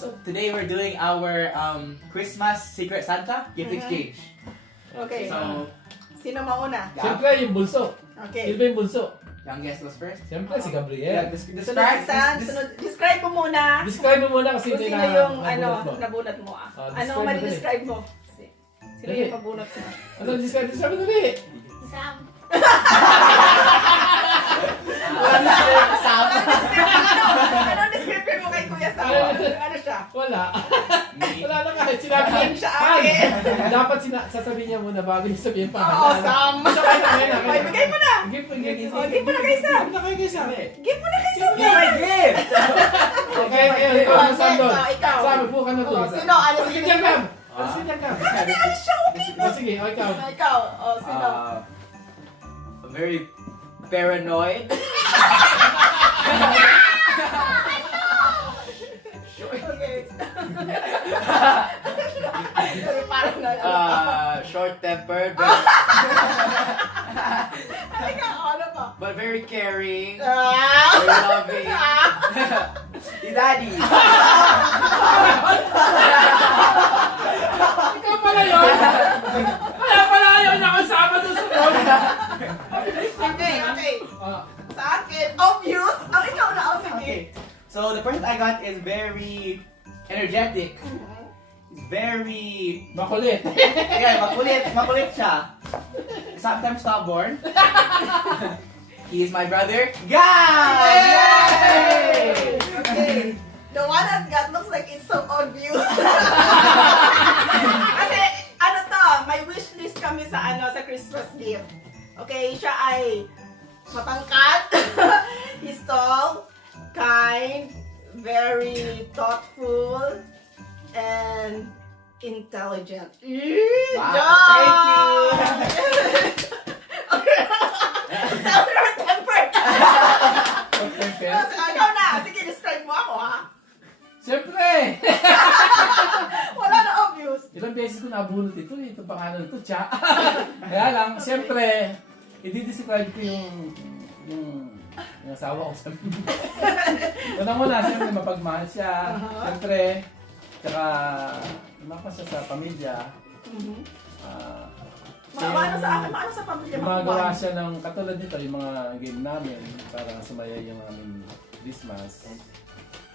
So today we're doing our Christmas Secret Santa gift exchange. Okay. So, Sino mauna? Siyempre, yung bunso. Okay. Sino ba yung bunso? youngest goes first. Siyempre, si Yeah, Gabriel. Sunod si San. Describe mo muna. Describe mo muna kasi Kung ito sino yung nabunot mo. Ah, Ano describe mo describe mo? Sino Dali. yung mabunot mo? Ano, describe mo dali. Sam. Sam. Ano describe mo kay Kuya Sam? Ano siya? Wala. Me. Wala na kahit sinabi niya. Ayun siya akin. Dapat sasabihin niya muna bago niya sabihin pa. Oo, Sam. Okay, bigay mo na. Give mo Give mo na kay Sam. na kayo kay Sam. Give mo na kay Sam. Give my gift! Okay, ikaw na Sam doon. Ikaw. Sam, upo ka na doon. Sino? Ano Sige, dyan ka. Sige, dyan ka. Ano siya? Okay mo. Sige, ikaw. Ikaw. Sino? Very paranoid. Okay. Parang na. Short-tempered, Ano pa? but very caring, very loving. Si Daddy. Ikaw pala yun. Kaya pala ayaw niya kasama doon sa phone. Okay. Ah, Sa akin, obvious. Ang ikaw na ako sige. Okay. So the person I got is very energetic. He's very makulit. makulit siya. Sometimes stubborn. He is my brother, Guy! Yay! Okay. The one I've got looks like it's so obvious. Kasi, may wish list kami sa sa Christmas gift. Okay, siya ay matangkad, he's tall, kind, very thoughtful, and intelligent. Wow, John! thank you! Tempered. Okay, Ikaw na, sige, describe mo ako ha. siyempre! Wala na obvious. Ilang beses ko nabunot ito eh. Ito pangalan ito, Cha. Kaya lang, siyempre, i-describe ko yung asawa ko sa Unang-una, siyempre, mapagmahal siya. Siyempre, tsaka, lumakas siya sa pamilya. Maano sa pamilya Gumagawa siya ng, katulad nito, yung mga game namin, para sumaya yung aming Christmas.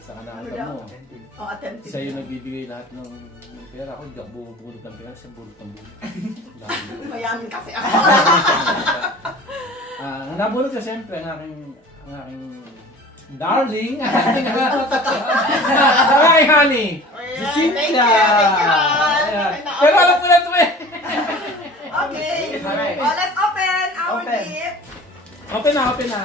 Sa kanaan mo. Oh, attentive. Siya yung nagbibigay lahat ng pera. Ako, hindi ako bubulot ng pera. Siya bulot ng bulot. Mayamin kasi ako. Nabulot siya siyempre ang aking darling. Hi, honey. Si Cynthia. Thank you. Ayan. Pero alam ko na ito eh. Okay. Alright. Oh, let's open our Open. gift. Open na.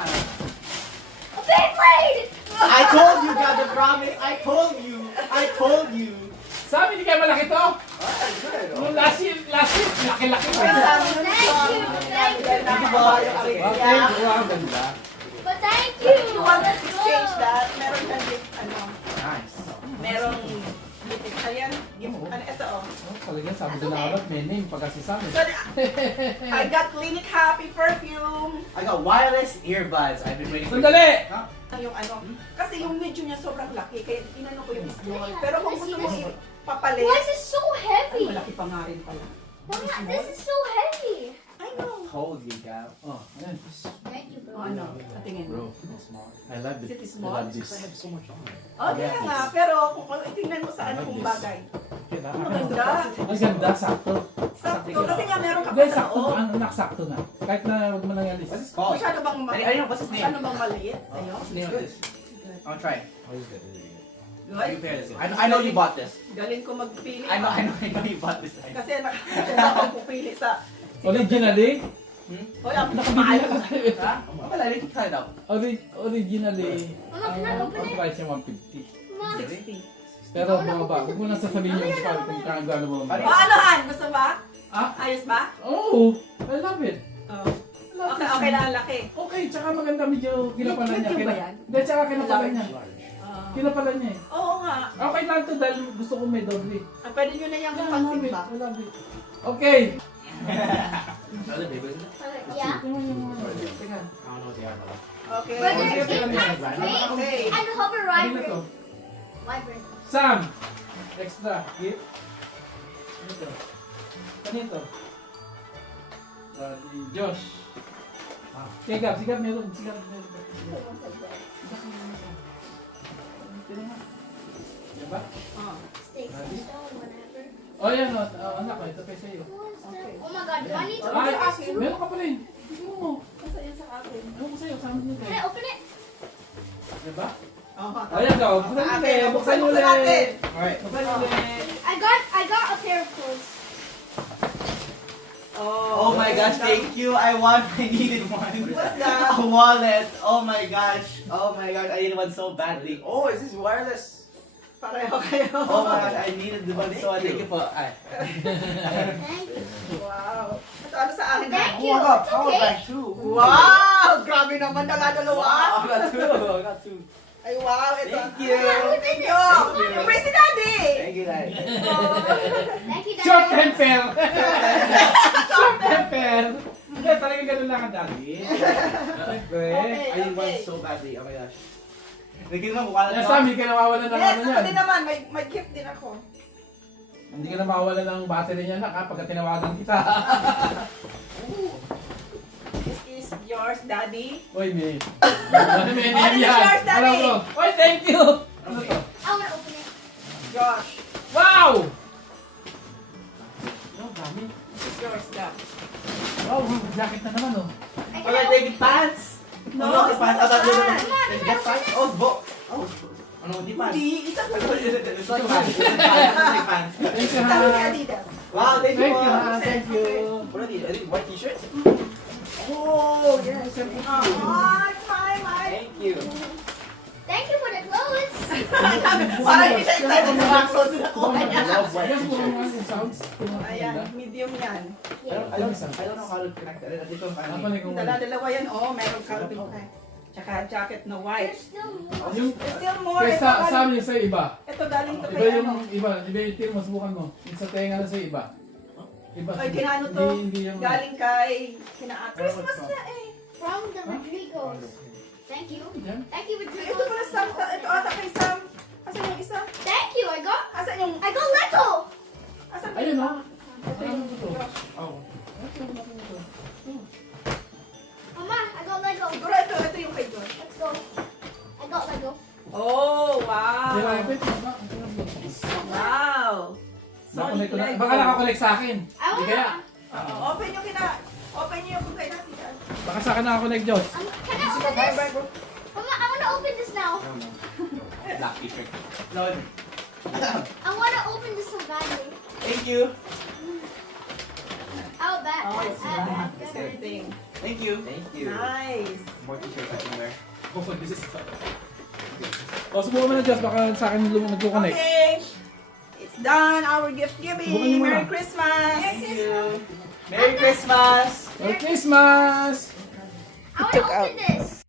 A Beyblade! I told you, God, the promise. I told you. Sabi, hindi kayo malaki to. Nung last year, laki-laki. Thank you. Okay, wow, ganda. But thank If you you. want to Let's exchange go. that, meron kang gift, Nice. merong gift. Ayan, gift. Ito oh. Oh, talaga, sabi ko na harap, may name pagkasi sa amin. So, I got Clinic Happy perfume. I got wireless earbuds. I've been waiting for Sandali! Huh? Yung kasi yung medyo niya sobrang laki, kaya inano ko yung small. Pero kung gusto mo ipapalit, Why is this so ay, heavy? malaki pa nga rin pala. This is so heavy. I know. Holy cow. Oh, ayan. Thank you, O ano, patingin. Bro, I love it. Is it I small? love this. Oh, kaya nga. Pero kung tingnan mo sa ano kung bagay. Ang maganda. Ang ganda, sakto. Sakto. Kasi nga meron ka Hindi, pa sa sakto. loob. Ano, naksakto na. Kahit na huwag mo nang yalis. What's this called? Masyado bang I know, what's his name? Masyado bang maliit sa'yo? What's the name of this? I'll try. How you Good. pair this? I know you bought this. Galing ko magpili. I know you bought this. Kasi nakakita akong pupili sa... Originally? Hoy, ang Nakabili mahal. na kayo. Huh? Oh, well, I didn't try it out. Originally, Ano, ang price niya 150. Mom, 60. Pero bumaba. Huwag mo nang sasabihin yung price kung gaano mo. O ano, Han? Gusto ba? Ah? Ayos ba? Oh, I love it. Oh. Okay na ang laki. Okay, tsaka maganda medyo kinapalan niya. Medyo ba yan? Hindi, tsaka kinapalan niya. Ah. Kinapalan niya eh. Oo nga. Okay lang to dahil gusto ko may doble. Pwede nyo na yung pangsimba. I love it. Okay. yeah. Teka. Okay. Brother, Okay, it has okay. wings Okay. and hover Ano na to? vibrant. Sam! Extra. Gift. Ano to? Kanito? Daddy Josh. Sigap, meron. Sigap. Diba? Ah. Sticks and stone, whatever. Oh, yan o. Anak ko, ito pa sa'yo. Okay. Oh my god, do I need to Ay, open this too? meron ka pala yun. Tingnan mo. Nasa yan sa akin. Ano ko sa'yo? Sama nyo Can I open it? Diba? Oh, Ayan daw. Buksan nyo ulit. Buksan nyo natin. ulit. Alright, buksan nyo ulit. I got a pair of clothes. Oh my gosh, thank you. I needed one. What's that? A wallet. Oh my gosh. I needed one so badly. Oh, is this wireless? Pareho kayo. Oh my gosh, I needed the one so Thank thank you for. Thank you. Wow. Ito ano sa akin? Thank Oh, you. I got It's power okay. bank too. Wow! Grabe naman dala-dalawa. I got two. I got two. Ay, wow. Ito. Thank you. Who did this? Yo! Praise si Daddy! Thank you, guys. Thank you, Daddy. Short temper! Short temper! Hindi, talagang ganun lang ang dali. Siyempre. Okay. I need one so badly. Oh my gosh. Naging mo mukha Yan, Sam, hindi ka nawawalan ng Yes, ano ako yan. din naman. May gift din ako. Hindi ka na mawawalan ng battery niya na pagka tinawagan kita. This is yours, Daddy. Oy, may. Ano may Oh, this is yours, Daddy. Alam ko. Oy, thank you! Ano to? I want to open it. Josh. Wow! Oh, dami. This is yours, Dad. Wow, jacket na naman oh. I Oh, my David pants. No, Oh, it's pants. not Oh, the that's pants. It's just pants. Oh, Oh, ano, di pants. Hindi, isa pa. It's like pants. It's like pants. Thank you, Isa ni ha. Adidas. Wow, thank you. Thank you, ha. Mom. Thank you. What are these? Are these white t-shirts? Oh, yes. My. Thank you. Thank you for the clothes. Parang hindi siya excited sa mga clothes na ko. Love white Yes, kung t-shirts. ano yung sounds. Ayan, medium yan. I don't know how to connect it. Dito ang Ano kanya. kung Dala-dalawa yan, oh. Meron carbon ka. Tsaka jacket na white. There's still more. yung There's still more. kaya Ito, sa amin sa iba. ito galing to Iba kay yung ano. iba yung tiro mo subukan mo. Yung sa tenga na sa iba. Iba. Ay, kinano to. Hindi yung Galing kay kina Christmas na eh. From the Rodrigos. Thank you. Yan. Thank you, Ito Rodrigos. pala Sam. Ito ata kay Sam. Asan yung isa? Thank you. I got Asan Lego. Asan Ayun yung oh. Ito yung Josh. Oh. Mama, I got Lego. Siguro ito yung kay Josh. Let's go. I got Lego. Oh, Hindi wow. lang ipit. Wow. Solid Nakakonect ko na. Lego. Baka nakakonect sa akin. I Hindi want kaya. Oo, open nyo yung kay natin. Dad. Baka sa akin nakakonect, Diyos. Can I open this? Mama, I want to open this now. Black t-shirt. No. I want to open this so badly. Thank you. How bad? Oh, it's black. Same thing. Thank you. Thank you. Nice. More t-shirts I can wear. Oh, this is O, subukan mo na, Diyos. Baka sa akin nagkukonect. Okay. It's done. Our gift Subukan giving. niyo muna. Merry Christmas. Thank you. Merry Christmas. Merry Christmas! I want to open this.